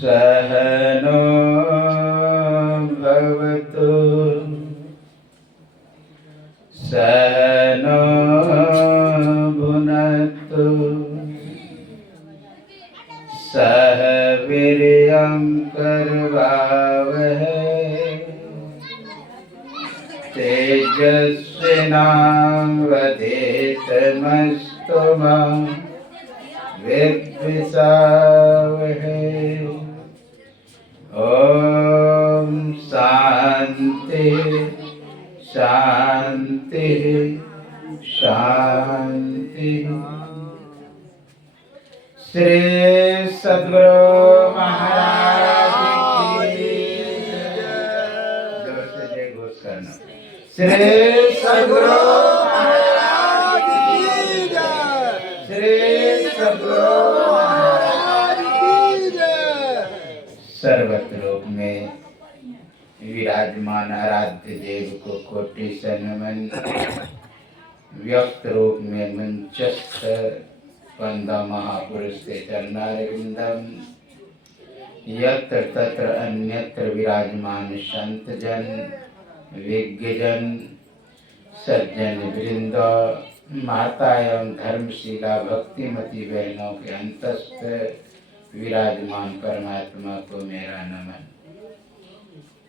सहनो भवतु सहनो भुनक्तु सह वीर्यं करवावहै तेजस्विनावधीतमस्तु मा विद्विषावहै। ओम शांति शांति शांति। श्री सद्गुरु महाराज की जोर से जय घोष करना। श्री सद्गुरु महाराज की जय। श्री सद्गुरु महाराज की जय। सर्वत्र लोक में विराजमान आराध्य देव को कोटि से नमन। व्यक्त रूप में मंचस्थ वंदा महापुरुष से चरणारविंदम। यत्र तत्र अन्यत्र विराजमान संत जन विज्ञजन सज्जन वृंद माता एवं धर्मशिला भक्तिमती बहनों के अंतस्थ विराजमान परमात्मा को मेरा नमन।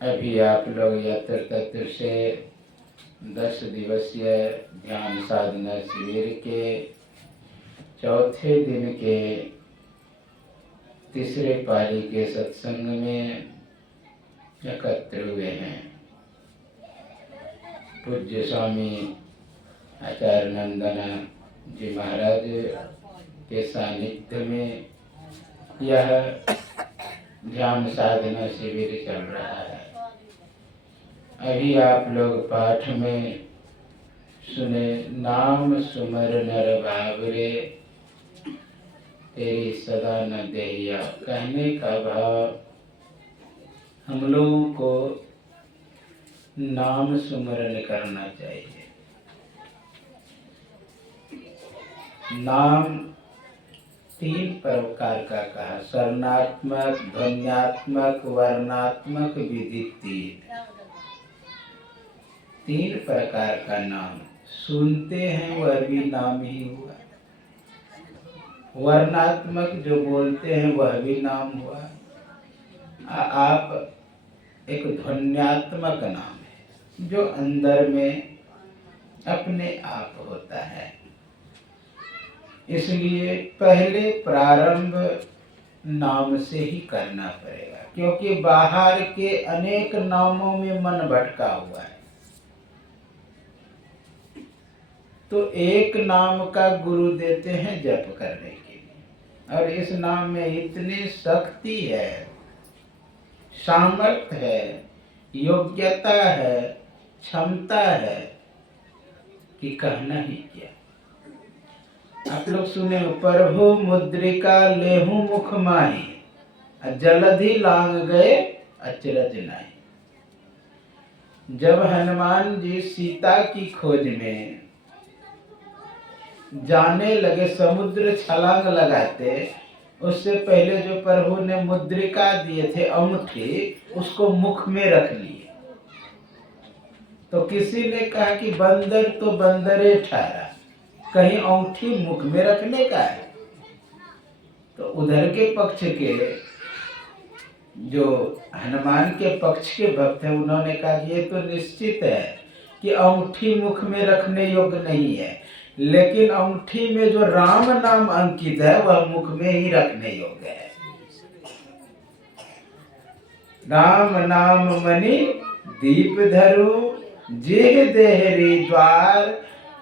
अभी आप लोग यत्र तत्र से 10 दिवसीय ध्यान साधना शिविर के चौथे दिन के तीसरे पाली के सत्संग में एकत्र हुए हैं। पूज्य स्वामी आचार्य नंदना जी महाराज के सानिध्य में यह ध्यान साधना शिविर चल रहा है। अभी आप लोग पाठ में सुने नाम सुमर नर बाबरे तेरी सदा न देहिया। कहने का भाव हम लोगों को नाम सुमरन करना चाहिए। नाम 3 प्रकार का कहा, शरणात्मक, ध्वन्यात्मक, वर्णात्मक, विदितीय। 3 प्रकार का नाम सुनते हैं वह भी नाम ही हुआ। वर्णात्मक जो बोलते हैं वह भी नाम हुआ। आप एक ध्वन्यात्मक नाम है जो अंदर में अपने आप होता है। इसलिए पहले प्रारंभ नाम से ही करना पड़ेगा, क्योंकि बाहर के अनेक नामों में मन भटका हुआ है। तो एक नाम का गुरु देते हैं जप करने के लिए, और इस नाम में इतनी शक्ति है, सामर्थ्य है, योग्यता है, क्षमता है कि कहना ही क्या। आप लोग सुने, प्रभु मुद्रिका लेहू मुख माही जलधि लांग गए अचरज नाही। जब हनुमान जी सीता की खोज में जाने लगे, समुद्र छलांग लगाते, उससे पहले जो प्रभु ने मुद्रिका दिए थे, अंगूठी, उसको मुख में रख लिए। तो किसी ने कहा कि बंदर तो बंदरे ठहरा, कहीं अंगूठी मुख में रखने का है। तो उधर के पक्ष के जो हनुमान के पक्ष के भक्त हैं, उन्होंने कहा कि ये तो निश्चित है कि अंगूठी मुख में रखने योग्य नहीं है, लेकिन अंगूठी में जो राम नाम अंकित है वह मुख में ही रखने योग्य है। राम नाम मणि दीप धरु जेह देहरी द्वार,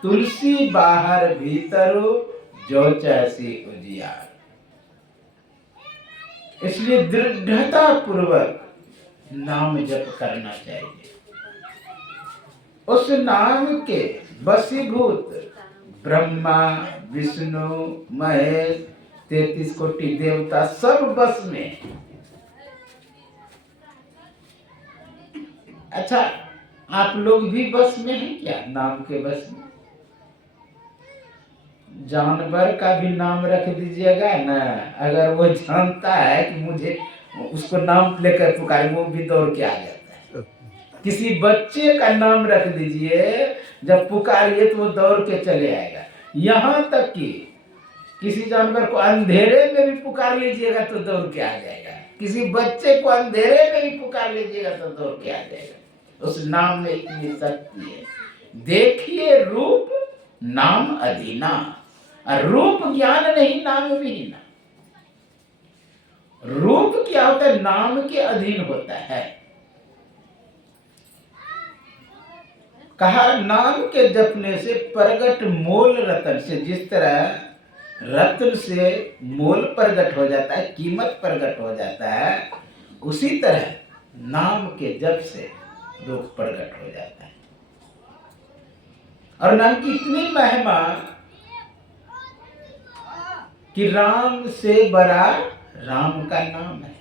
तुलसी बाहर भीतरु जो चैसी उजियार। इसलिए दृढ़ता पूर्वक नाम जप करना चाहिए। उस नाम के वशीभूत ब्रह्मा विष्णु महेश 33 कोटि देवता सब बस में। अच्छा, आप लोग भी बस में हैं क्या? नाम के बस में? जानवर का भी नाम रख दीजिएगा ना, अगर वो जानता है कि मुझे उसको नाम लेकर पुकारे, वो भी दौड़ के आ जाता है। किसी बच्चे का नाम रख दीजिए, जब पुकारिए तो वो दौड़ के चले आएगा। यहाँ तक कि किसी जानवर को अंधेरे में भी पुकार लीजिएगा तो दौड़ के आ जाएगा। किसी बच्चे को अंधेरे में भी पुकार लीजिएगा तो दौड़ के आ जाएगा। उस नाम में इतनी शक्ति है। देखिए रूप नाम अधीना, और रूप ज्ञान नहीं नाम विहीना। रूप क्या होता है? नाम के अधीन होता है। कहा नाम के जपने से प्रगट मोल रतन से, जिस तरह रत्न से मोल प्रगट हो जाता है, कीमत प्रगट हो जाता है, उसी तरह नाम के जप से रूप प्रगट हो जाता है। और नाम की इतनी महिमा कि राम से बड़ा राम का नाम है।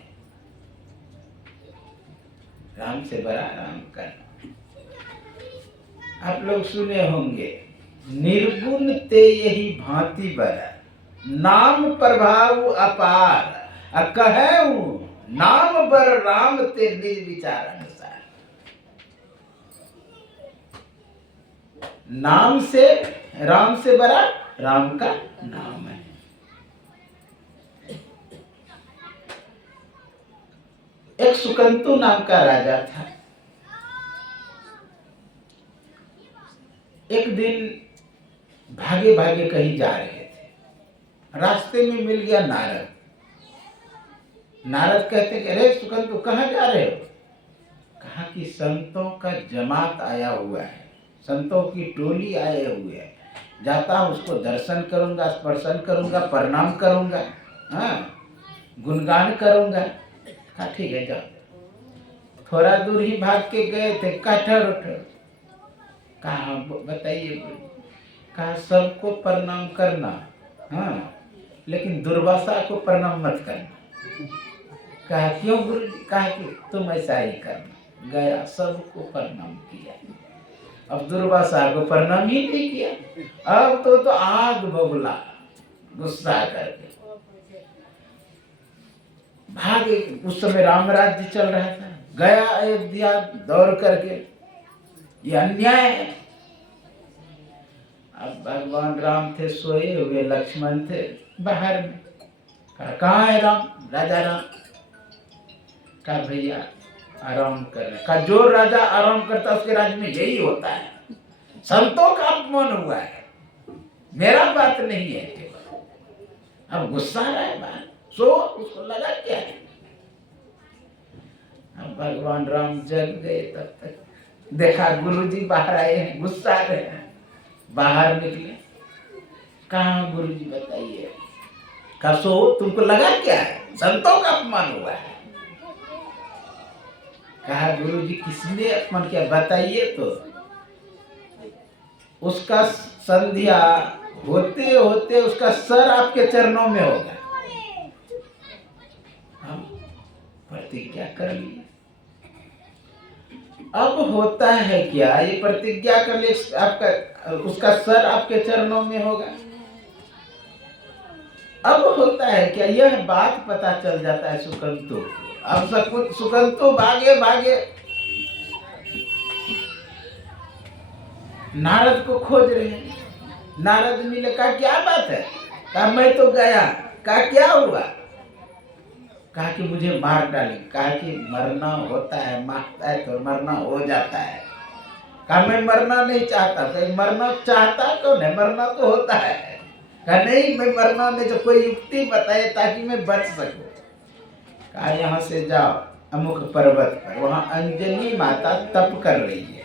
राम से बड़ा राम का नाम। आप लोग सुने होंगे, निर्गुण ते यही भांति बरा, नाम प्रभाव अपार, कहूं नाम बर राम ते निर्विचार अनुसार। नाम से, राम से बड़ा राम का नाम है। एक सुकंतु नाम का राजा था। एक दिन भागे भागे कहीं जा रहे थे, रास्ते में मिल गया नारद। नारद कहते कि अरे सुकंतु कहाँ जा रहे हो? कहा कि संतों का जमात आया हुआ है, संतों की टोली आए हुए है, जाता हूँ उसको दर्शन करूंगा, स्पर्शन करूंगा, प्रणाम करूंगा, हाँ गुणगान करूंगा। कहा ठीक है जाओ। थोड़ा दूर ही भाग के गए थे, कठर उठर। कहा बताइए? कहा सबको प्रणाम करना, हाँ लेकिन दुर्वासा को प्रणाम मत करना। कहा क्यों गुरुजी? कहा कि तुम ऐसा ही करना। गया, सबको प्रणाम किया। अब दुर्वासा को प्रणाम ही नहीं किया। अब तो आग बबुला गुस्सा करके भागे। उस समय राम राज्य चल रहा था। गया अयोध्या दौड़ करके, ये अन्याय है। अब भगवान राम थे सोए हुए, लक्ष्मण थे बाहर में। कहाँ है राम? राजा राम। कहा भैया आराम कर रहे। कहा जो राजा आराम करता उसके राज्य में यही होता है। संतों का अपमान हुआ है, मेरा बात नहीं है केवल। अब गुस्सा आ रहा है बाहर, सो उसको लगा क्या है। अब भगवान राम जग गए। तब तक देखा गुरुजी बाहर आए हैं, गुस्सा आ रहे हैं। बाहर निकले। कहाँ गुरुजी बताइए? कहा सो तुमको लगा क्या है? संतों का अपमान हुआ है। कहा गुरुजी किसने अपमान किया बताइए तो। उसका संध्या होते होते उसका सर आपके चरणों में होगा। हम प्रतिज्ञा कर लिए। अब होता है क्या? ये प्रतिज्ञा कर ले आपका, उसका सर आपके चरणों में होगा। अब होता है क्या? यह बात पता चल जाता है सुकंतु। अब सब कुछ सुकंतु भागे भागे नारद को खोज रहे हैं। नारद मिले। कहा क्या बात है? कहा मैं तो गया। कहा क्या हुआ? कहा कि मुझे मार डाले। कहा कि मरना होता है, मारता है तो मरना हो जाता है। कहा मैं मरना नहीं चाहता। तो मरना चाहता कौन है? मरना तो होता है। कहा नहीं मैं मरना नहीं, तो कोई युक्ति बताए ताकि मैं बच सकूं। कहा यहाँ से जाओ अमुक पर्वत पर, वहां अंजनी माता तप कर रही है,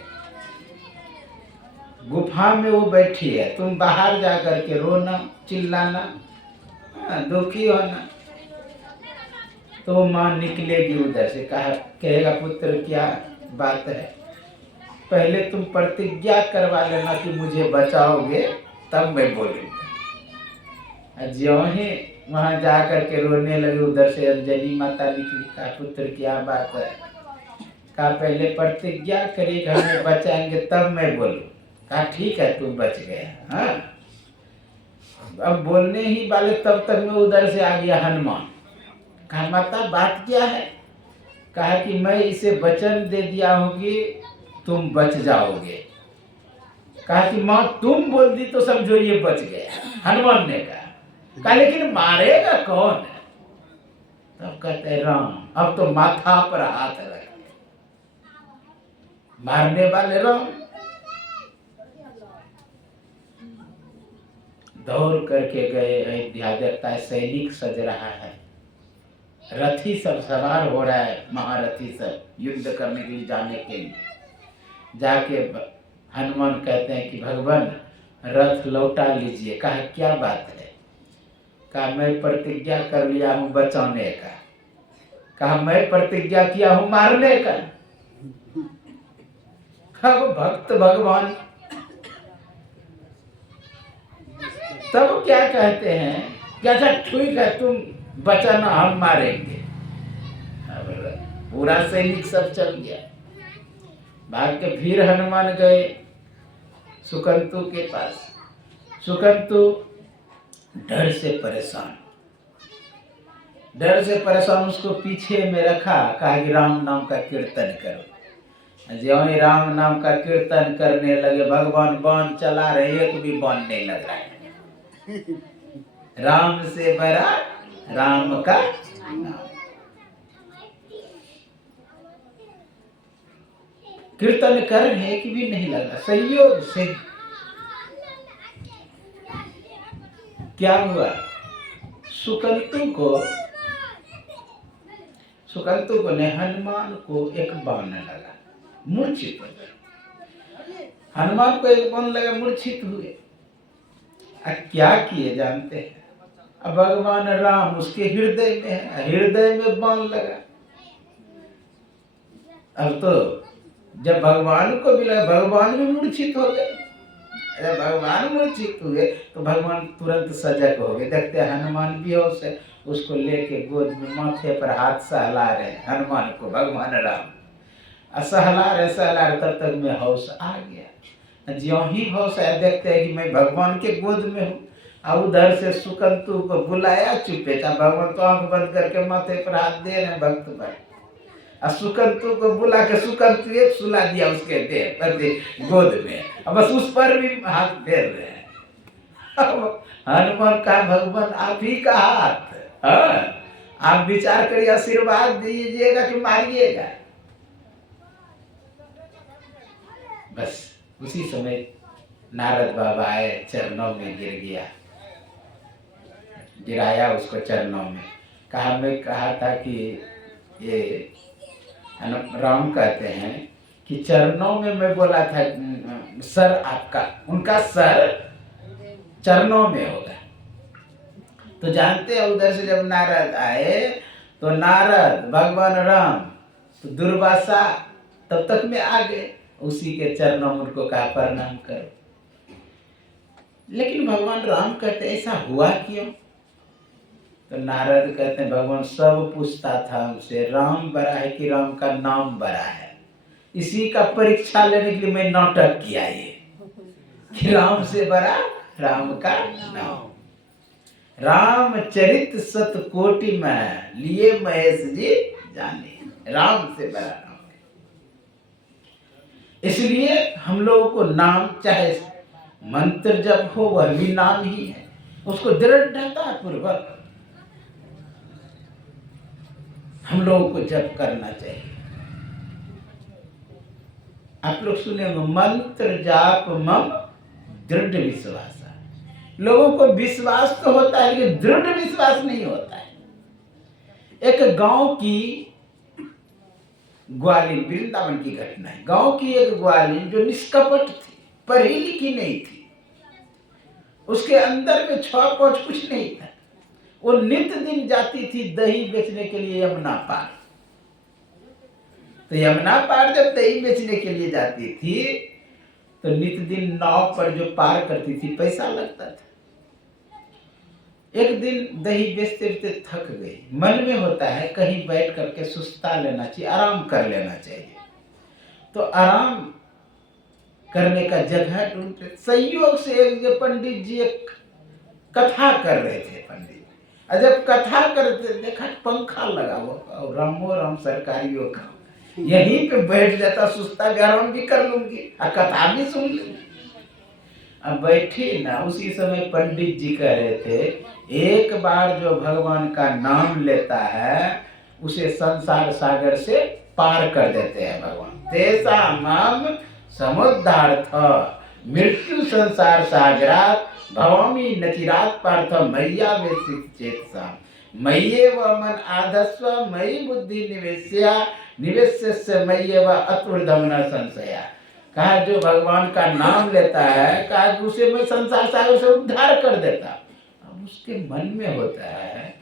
गुफा में वो बैठी है। तुम बाहर जा करके रोना, चिल्लाना, दुखी होना। तो माँ निकलेगी उधर से। कहेगा पुत्र क्या बात है? पहले तुम प्रतिज्ञा करवा लेना कि मुझे बचाओगे, तब मैं बोलूंगा। ज्यों ही वहां जा करके रोने लगे, उधर से अंजनी माता निकली। कहा पुत्र क्या बात है? कहा पहले प्रतिज्ञा करिए घर में बचाएंगे तब मैं बोलूं। कहा ठीक है तू बच गया। हाँ, अब बोलने ही वाले तब तक में उधर से आ गया हनुमान। कहा माता बात क्या है? कहा कि मैं इसे वचन दे दिया हूँ कि तुम बच जाओगे। कहा कि माँ तुम बोल दी तो समझो ये बच गया। हनुमान ने कहा लेकिन मारेगा कौन? तब कहते राम। अब तो माथा पर हाथ रख, मारने वाले राम। दौड़ करके गए अयोध्या, देखता है सैनिक सज रहा है, रथी सब सवार हो रहा है, महारथी सब युद्ध करने के लिए जाने के लिए। जाके हनुमान कहते हैं कि भगवान रथ लौटा लीजिए। कहा क्या बात है? कहा मैं प्रतिज्ञा कर लिया हूँ बचाने का। कहा मैं प्रतिज्ञा किया हूँ मारने का। कहा वो भक्त भगवान। तब क्या कहते हैं कि अच्छा ठीक है तुम बचाना हम मारेंगे। पूरा सैनिक सब चल गया। भाग के फिर हनुमान गए सुकंतु के पास। सुकंतु डर से परेशान उसको पीछे में रखा। कहा कि राम नाम का कीर्तन करो। ज्यों ही राम नाम का कीर्तन करने लगे, भगवान बाण चला रहे, एक भी बाण नहीं लग रहा है। राम से बड़ा राम का नाम। कीर्तन कर रहे कि भी नहीं लग रहा। संयोग से क्या हुआ? सुकंतु को ने हनुमान को एक बाण लगा, मूर्छित हो गए। हनुमान को एक बाण लगा, मूर्छित हुए। क्या किए जानते हैं? अब भगवान राम उसके हृदय में है, हृदय में बाण लगा। अब तो जब भगवान को भी लगा, भगवान भी मूर्छित हो गए। जब भगवान मूर्छित हुए तो भगवान तुरंत सजग हो गए। देखते हनुमान भी हो से उसको लेके गोद में माथे पर हाथ सहला रहे हनुमान को, भगवान राम सहला रहे तब तक में होश आ गया। ज्यों ही होश आया देखते हैं कि मैं भगवान के गोद में हूँ। और उधर से सुकंतु को बुलाया चुपे था। भगवान तो आंख बंद करके माथे पर हाथ दे रहे भक्त पर। और सुकंतु को बुला के सुकंतु एक सुला दिया उसके देह पर गोद में। अब बस उस पर भी हाथ फेर रहे हैं। हनुमान का भगवान आप ही का हाथ। हाँ, आप विचार करिए, आशीर्वाद दीजिएगा कि मारिएगा। बस उसी समय नारद बाबा आए, चरणों में गिर गया, गिराया उसको चरणों में। कहा था कि ये राम कहते हैं कि चरणों में मैं बोला था सर आपका, उनका सर चरणों में होगा। तो जानते हैं उधर से जब नारद आए तो नारद भगवान राम तो दुर्वासा तब तक में आ गए। उसी के चरणों में उनको कहा प्रणाम करो। लेकिन भगवान राम कहते ऐसा हुआ क्यों? तो नारद कहते हैं भगवान सब पूछता था हमसे, राम बड़ा है कि राम का नाम बड़ा है। इसी का परीक्षा लेने के लिए मैं नाटक किया ये कि राम से बड़ा राम का नाम। रामचरित सतकोटि में लिए महेश जी जाने, राम से बड़ा नाम है। इसलिए हम लोगों को नाम, चाहे मंत्र जब हो वह भी नाम ही है, उसको दृढ़ता पूर्वक हम लोगों को जप करना चाहिए। आप लोग सुने मंत्र जाप मम दृढ़ विश्वास। लोगों को विश्वास तो होता है लेकिन दृढ़ विश्वास नहीं होता है। एक गांव की ग्वालिन, वृंदावन की घटना है। गांव की एक ग्वालिन जो निष्कपट थी, पढ़ी लिखी नहीं थी, उसके अंदर में छह पांच कुछ नहीं था। वो नित्य दिन जाती थी दही बेचने के लिए यमुना पार। तो यमुना पार जब दही बेचने के लिए जाती थी तो नित्य दिन नाव पर जो पार करती थी पैसा लगता था। एक दिन दही बेचते बेचते थक गई। मन में होता है कहीं बैठ करके सुस्ता लेना चाहिए, आराम कर लेना चाहिए। तो आराम करने का जगह ढूंढते। संयोग से एक जो पंडित जी एक कथा कर रहे थे। पंडित और जब कथा करते देखा पंखा लगा हुआ और रामो राम सरकारियों का, यहीं पे बैठ जाता, सुस्ता आराम भी कर लूंगी और कथा भी सुन लूंगी। अब बैठे ना, उसी समय पंडित जी कह रहे थे, एक बार जो भगवान का नाम लेता है उसे संसार सागर से पार कर देते हैं भगवान। तेसा माम समुद्धार्थ मृत्यु संसार सागरात भवामी नचिरात पार्थ मैया में चेतसा मय्ये व मन आधस्व मयि बुद्धि निवेश्या निवेश्य मय्ये व अतुर्दमन संशया। कहा जो भगवान का नाम लेता है, कहा उसे मैं संसार सागर से उद्धार कर देता। अब उसके मन में होता है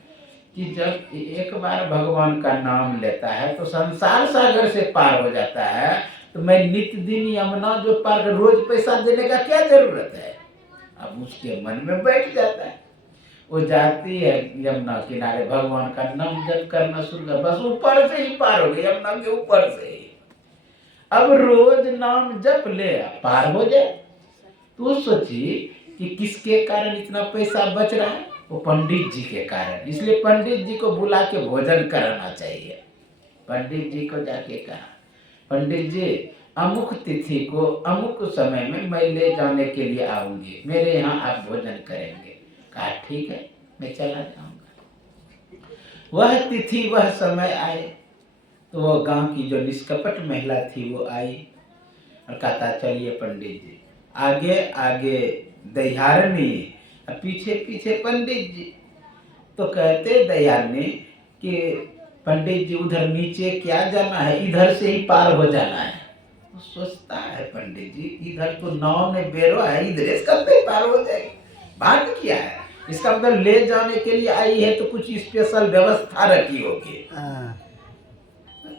कि जब एक बार भगवान का नाम लेता है तो संसार सागर से पार हो जाता है, तो मैं नित्य दिन यमुना जो पार कर रोज पैसा देने का क्या जरूरत है। अब उसके मन में बैठ जाता है, वो जाती है यमुना किनारे, भगवान का नाम जप करना शुरू कर, बस ऊपर से ही पार हो गई, यमुना के ऊपर से ही। अब रोज नाम जप ले पार हो जाए। तो सोची कि किसके कारण इतना पैसा बच रहा है, वो पंडित जी के कारण। इसलिए पंडित जी को बुला के भोजन कराना चाहिए। पंडित जी को जाके कहा, पंडित जी अमुक तिथि को अमुक समय में मैं ले जाने के लिए आऊंगी, मेरे यहाँ आप भोजन करेंगे। कहा ठीक है, मैं चला जाऊंगा। वह तिथि वह समय आए तो वो गांव की जो निष्कपट महिला थी वो आई और कहता चलिए पंडित जी, आगे आगे दयारनी पीछे पीछे पंडित जी। तो कहते दयारनी कि पंडित जी उधर नीचे क्या जाना है, इधर से ही पार हो जाना है। तो सोचता है पंडित जी इधर तो नाव में बेरो है, इधर से कब पार हो जाएगी, बात क्या है। इसका मतलब ले जाने के लिए आई है तो कुछ स्पेशल व्यवस्था रखी होगी।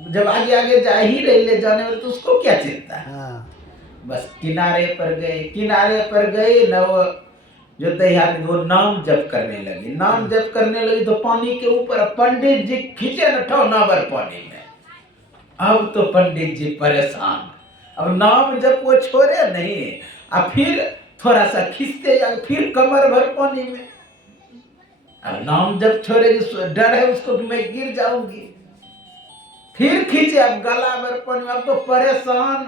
जब आगे आगे जा ही रही ले जाने वाले तो उसको क्या चिंता है। बस किनारे पर गए न, वो जो दयाल वो नाम जप करने लगी तो पानी के ऊपर पंडित जी खींचे न ठौनावर पानी में। अब तो पंडित जी परेशान, अब नाम जप वो छोड़े नहीं, अब फिर थोड़ा सा खींचते जाए, फिर कमर भर पानी में। अब नाम जप छोड़ेगी, डर है उसको कि मैं गिर जाऊंगी। फिर खींचे, अब गला भर पानी, अब तो परेशान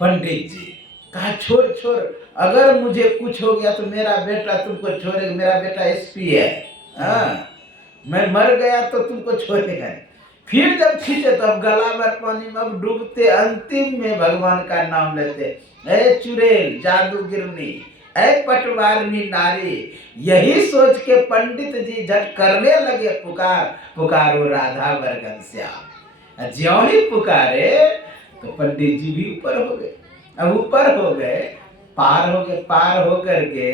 पंडित जी। कहा छोड़, अगर मुझे कुछ हो गया तो मेरा बेटा तुमको छोड़ेगा, मेरा बेटा एसपी है, मैं मर गया तो तुमको छोड़ेगा। फिर जब खींचे तो अब गला भर पानी में, अब डूबते अंतिम में भगवान का नाम लेते, ऐ चुड़ैल जादूगिरनी, ऐ पटवारनी नारी। यही सोच के पंडित जी झट करने लगे पुकारो राधा वर्गन श्याम। ज्यों ही पुकारे तो पंडित जी भी ऊपर हो गए। अब ऊपर हो गए, पार हो करके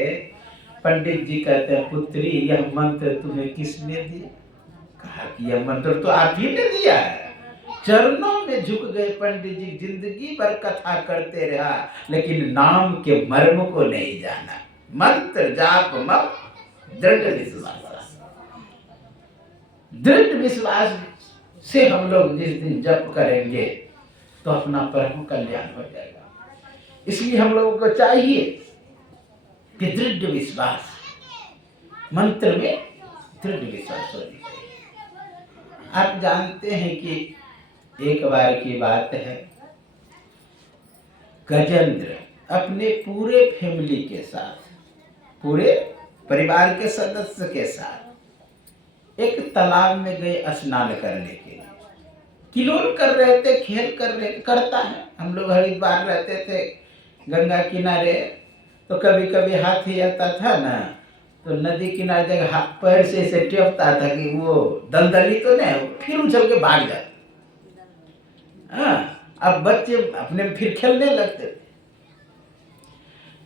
पंडित जी कहते हैं पुत्री यह मंत्र तुम्हें किसने दिया। कहा कि यह मंत्र तो आप ही ने दिया है। चरणों में झुक गए पंडित जी, जिंदगी भर कथा करते रहा लेकिन नाम के मर्म को नहीं जाना। मंत्र जाप मम दृढ़ विश्वास से हम लोग जिस दिन जप करेंगे तो अपना परम कल्याण हो जाएगा। इसलिए हम लोगों को चाहिए कि दृढ़ विश्वास, मंत्र में दृढ़ विश्वास होनी चाहिए। आप जानते हैं कि एक बार की बात है, गजेंद्र अपने पूरे फैमिली के साथ, पूरे परिवार के सदस्य के साथ एक तालाब में गए स्नान करने के लिए। किलोल कर रहे थे, खेल करता है। हम लोग हरिद्वार रहते थे गंगा किनारे, तो कभी कभी हाथी आता था ना, तो नदी किनारे जगह हाथ पैर से ऐसे टेपता था कि वो दलदली तो नहीं, फिर उछल के भाग जाते। अब बच्चे अपने में फिर खेलने लगते थे।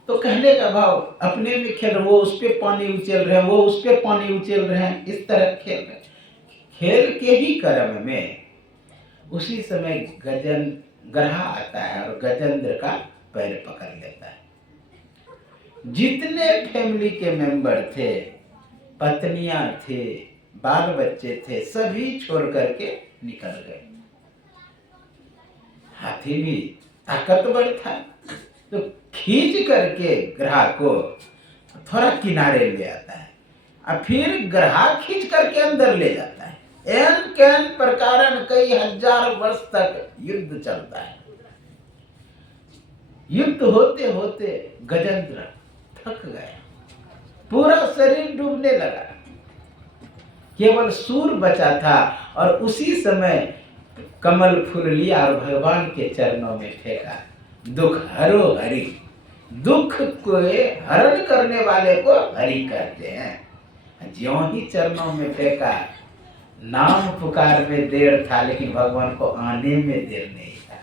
तो कहने का भाव अपने में खेल, वो उस पे पानी उछल रहे हैं, वो उस पे पानी उछल रहे हैं, इस तरह खेल के ही क्रम में उसी समय ग्रह आता है और गजेंद्र का पैर पकड़ लेता है। जितने फैमिली के मेंबर थे, पत्नियां थे, बाल बच्चे थे, सभी छोड़ करके निकल गए। हाथी भी ताकतवर था, तो खींच करके ग्राह को थोड़ा किनारे ले आता है और फिर ग्राह खींच करके अंदर ले जाता है। एन कैन प्रकारन कई हजार वर्ष तक युद्ध चलता है। युद्ध होते होते गजेंद्र थक गया, पूरा शरीर डूबने लगा, केवल सूर बचा था और उसी समय कमल फूल लिया और भगवान के चरणों में फेंका। दुख हरो हरि, दुख को हरण करने वाले को हरि कहते हैं। ज्यों ही चरणों में फेंका, नाम पुकार में देर था लेकिन भगवान को आने में देर नहीं था।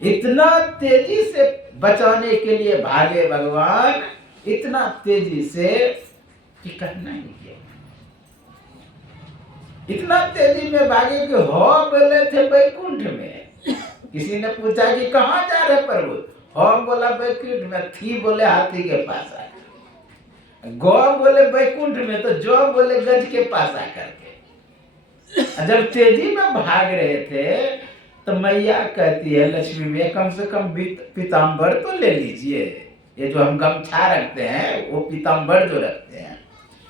इतना तेजी से बचाने के लिए भागे भगवान, इतना तेजी से कि कहना ही क्या, इतना तेजी में भागे कि हो बोले थे बैकुंठ में। किसी ने पूछा कि कहाँ जा रहे प्रभु, हो बोला बैकुंठ में, थी बोले हाथी के पास आकर, गौ बोले बैकुंठ में, तो जो बोले गज के पास आकर के। जब तेजी में भाग रहे थे तो मैया कहती है लक्ष्मी में, कम से कम पीताम्बर तो ले लीजिए, ये जो हम गमछा रखते हैं वो पीताम्बर जो रखते हैं,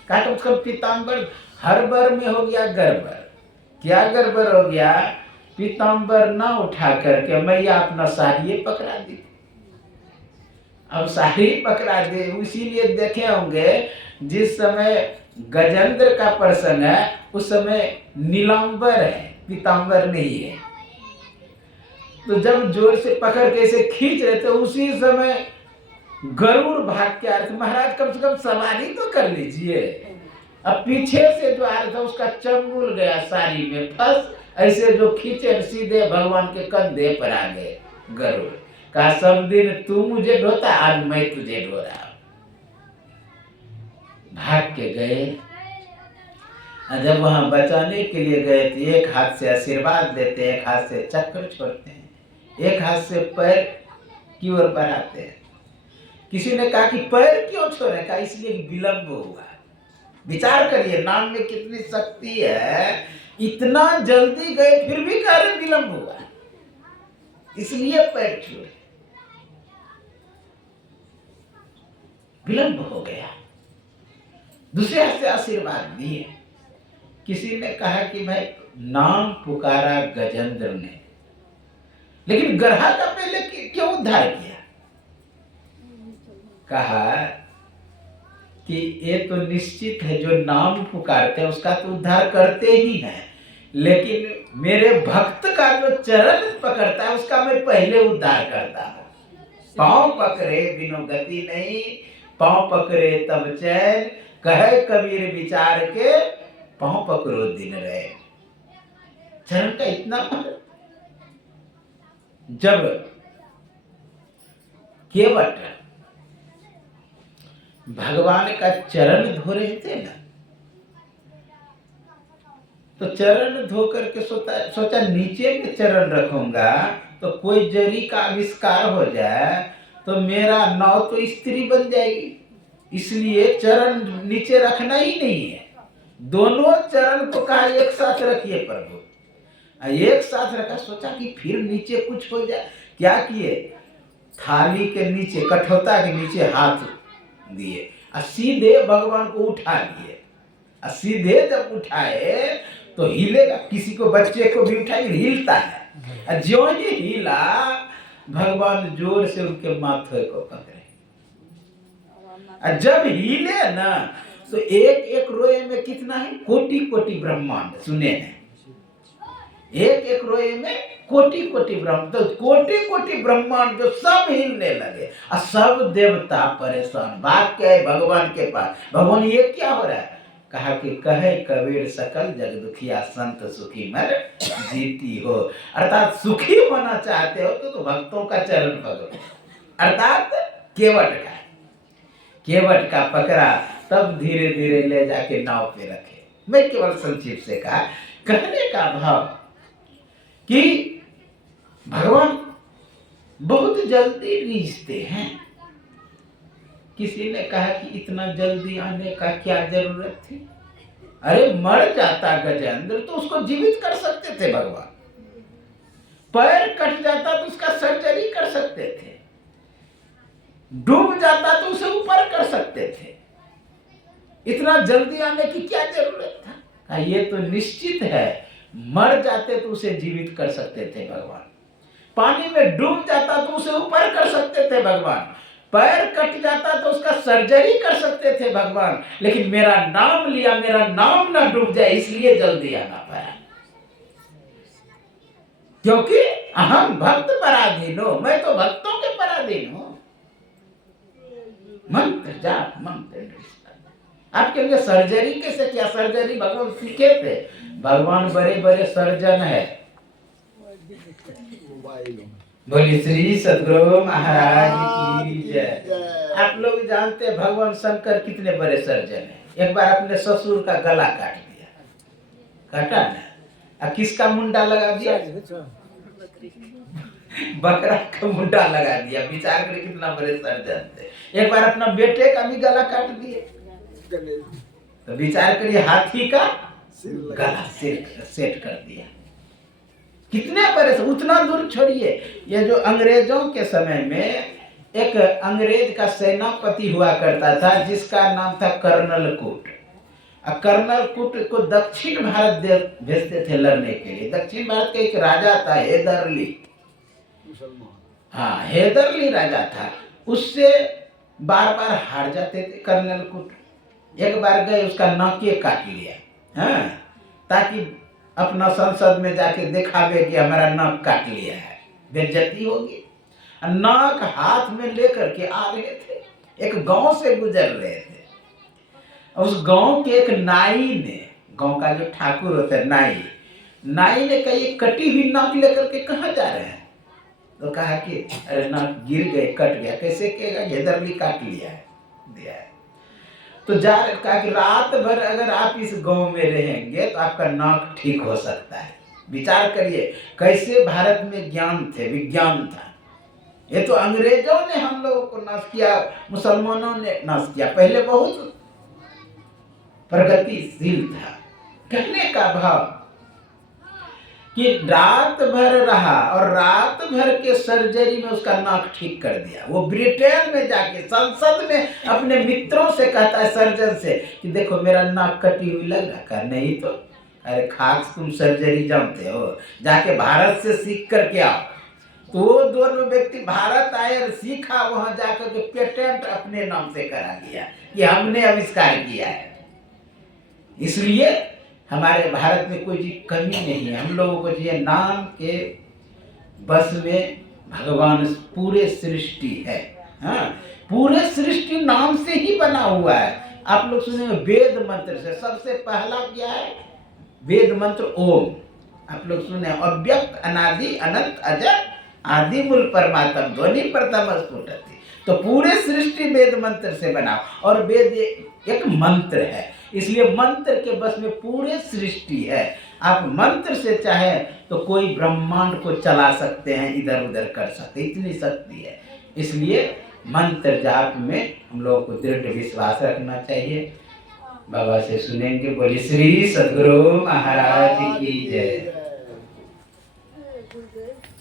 कहा कम से कम पीताम्बर। हर बर में हो गया गड़बड़, क्या गड़बड़ हो गया, पीताम्बर ना उठा करके मैया अपना साड़ी पकड़ा दी। अब साड़ी पकड़ा दे, इसीलिए देखे होंगे जिस समय गजेंद्र का प्रसंग है उस समय नीलांबर है, पीताम्बर नहीं है। तो जब जोर से पकड़ के इसे खींच रहे थे उसी समय गरुड़ भाग के आ रहे थे, महाराज कम से कम सवारी तो कर लीजिए। अब पीछे से जो आ रहा था उसका चंगुल गया साड़ी में फंस, ऐसे जो खींचे सीधे भगवान के कंधे पर आ गए गरुड़। कहा सब दिन तू मुझे ढोता, आज मैं तुझे ढो रहा हूं। भाग के गए, जब वहां बचाने के लिए गए थे एक हाथ से आशीर्वाद देते, एक हाथ से चक्कर छोड़ते हैं, एक हाथ से पैर की ओर बढ़ाते हैं। किसी ने कहा कि पैर क्यों छोड़े, कहा इसलिए विलंब हुआ। विचार करिए नाम में कितनी शक्ति है, इतना जल्दी गए फिर भी कार्य विलंब हुआ, इसलिए पैर छोड़े, विलंब हो गया। दूसरे हाथ से आशीर्वाद दिए। किसी ने कहा कि भाई नाम पुकारा गजेंद्र ने, लेकिन ग्रह का पहले क्यों उद्धार किया? कहा कि ये तो निश्चित है जो नाम पुकारते हैं उसका तो उद्धार करते ही हैं, लेकिन मेरे भक्त का जो चरण पकड़ता है उसका मैं पहले उद्धार करता हूं। पांव पकड़े बिनु गति नहीं, पांव पकड़े तब चैन, कहे कबीर विचार के, पांव पकड़ो दिन रहे। चरण का इतना महत्व। जब केवट भगवान का चरण धो रहे थे ना, तो चरण धो करके सोचा नीचे में चरण रखूंगा तो कोई जरी का आविष्कार हो जाए तो मेरा नाव तो स्त्री बन जाएगी, इसलिए चरण नीचे रखना ही नहीं है। दोनों चरण को कहा एक साथ रखिए प्रभु, एक साथ रखा। सोचा कि फिर नीचे कुछ हो जाए, क्या किए, थाली के नीचे कठौता के नीचे हाथ दिए और सीधे भगवान को उठा लिए। और सीधे जब उठाए तो हिलेगा, किसी को बच्चे को भी उठाए हिलता है, और जो ही हिला भगवान जोर से उनके माथे को पकड़े। और जब हिले ना तो एक एक रोए में कितना है, कोटि कोटि ब्रह्मांड सुने हैं, एक एक रोए में कोटि कोटि ब्रह्मांड, तो कोटि कोटि ब्रह्मांड जो सब हिलने लगे और सब देवता परेशान। बात क्या है भगवान के पास, भगवान ये क्या हो रहा है? कहा कि कहे कबीर सकल जग दुखिया संत सुखी मर जीती हो। अर्थात सुखी होना चाहते हो तो भक्तों का चरण पकड़ो, अर्थात केवट का पकड़ा, तब धीरे धीरे ले जाके नाव पे रखे। मैं केवल संक्षिप्त से कहा, कहने का भाव कि भगवान बहुत जल्दी रिझते हैं। किसी ने कहा कि इतना जल्दी आने का क्या जरूरत थी, अरे मर जाता गजेंद्र तो उसको जीवित कर सकते थे भगवान। पैर कट जाता तो उसका सर्जरी कर सकते थे, डूब जाता तो उसे ऊपर कर सकते थे, इतना जल्दी आने की क्या जरूरत था? ये तो निश्चित है, मर जाते तो उसे जीवित कर सकते थे भगवान, पानी में डूब जाता तो उसे ऊपर कर सकते थे भगवान, पैर कट जाता तो उसका सर्जरी कर सकते थे भगवान, लेकिन मेरा नाम लिया, मेरा नाम ना डूब जाए इसलिए जल्दी आना पाया, क्योंकि अहम भक्त पराधीन हो, मैं तो भक्तों के पराधीन हूं। मंत्र जाप मंत्र, आपके लिए सर्जरी कैसे किया? सर्जरी भगवान सीखे थे, भगवान बड़े बड़े सर्जन है। बोलिए श्री सद्गुरु महाराज की जय। आप लोग जानते हैं भगवान शंकर कितने बड़े सर्जन हैं। एक बार अपने ससुर का गला काट दिया, काटा ना, किसका मुंडा लगा दिया? बकरा का मुंडा लगा दिया। विचार करें कितना बड़े सर्जन थे। एक बार अपना बेटे का भी गला काट दिए, तो विचार करिए हाथी का गला सेट कर दिया, कितने बड़े। उतना दूर छोड़िए, ये जो अंग्रेजों के समय में एक अंग्रेज का सेनापति हुआ करता था जिसका नाम था कर्नल कूट। कर्नल कूट को दक्षिण भारत भेजते थे लड़ने के लिए। दक्षिण भारत का एक राजा था हैदरली, हाँ हैदरली राजा था, उससे बार बार हार जाते थे कर्नल कूट। एक बार गए, उसका नाके काट लिया, हाँ, ताकि अपना संसद में जाके दिखावे कि हमारा नाक काट लिया है, बेइज्जती होगी। नाक हाथ में लेकर के आ रहे थे, एक गांव से गुजर रहे थे। उस गांव के एक नाई ने, गांव का जो ठाकुर होता है नाई ने कहा ये कटी हुई नाक लेकर के कहाँ जा रहे हैं? तो कहा कि अरे नाक गिर गए, कट गया। कैसे कहेगा? हैदरली काट लिया है, दिया है। तो कहा कि रात भर अगर आप इस गांव में रहेंगे तो आपका नाक ठीक हो सकता है। विचार करिए कैसे भारत में ज्ञान थे, विज्ञान था। ये तो अंग्रेजों ने हम लोगों को नाश किया, मुसलमानों ने नाश किया। पहले बहुत प्रगतिशील था। कहने का भाव कि रात भर रहा और रात भर के सर्जरी में उसका नाक ठीक कर दिया। वो ब्रिटेन में जाके संसद में अपने मित्रों से कहता है, सर्जन से, कि देखो मेरा नाक कटी हुई लग रहा है। नहीं तो अरे खास तुम सर्जरी जानते हो, जाके भारत से सीख करके आओ। तो वो दोनों व्यक्ति भारत आए और सीखा, वहां जाकर के पेटेंट अपने नाम से करा लिया कि हमने आविष्कार किया है। इसलिए हमारे भारत में कोई चीज कमी नहीं है। हम लोगों को ये नाम के बस में भगवान पूरे सृष्टि है, हाँ, पूरे सृष्टि नाम से ही बना हुआ है। आप लोग सुने वेद मंत्र से, सबसे पहला क्या है? वेद मंत्र ओम। आप लोग सुने अव्यक्त अनादि अनंत अजर आदि मूल परमात्मा ध्वनि प्रथम स्फुटति। तो पूरे सृष्टि वेद मंत्र से बना, और वेद एक मंत्र है, इसलिए मंत्र के बस में पूरे सृष्टि है। आप मंत्र से चाहे तो कोई ब्रह्मांड को चला सकते हैं, इधर उधर कर सकते, इतनी शक्ति है। इसलिए मंत्र जाप में हम लोगों को दृढ़ विश्वास रखना चाहिए। बाबा से सुनेंगे। बोली श्री सद्गुरु महाराज की जय।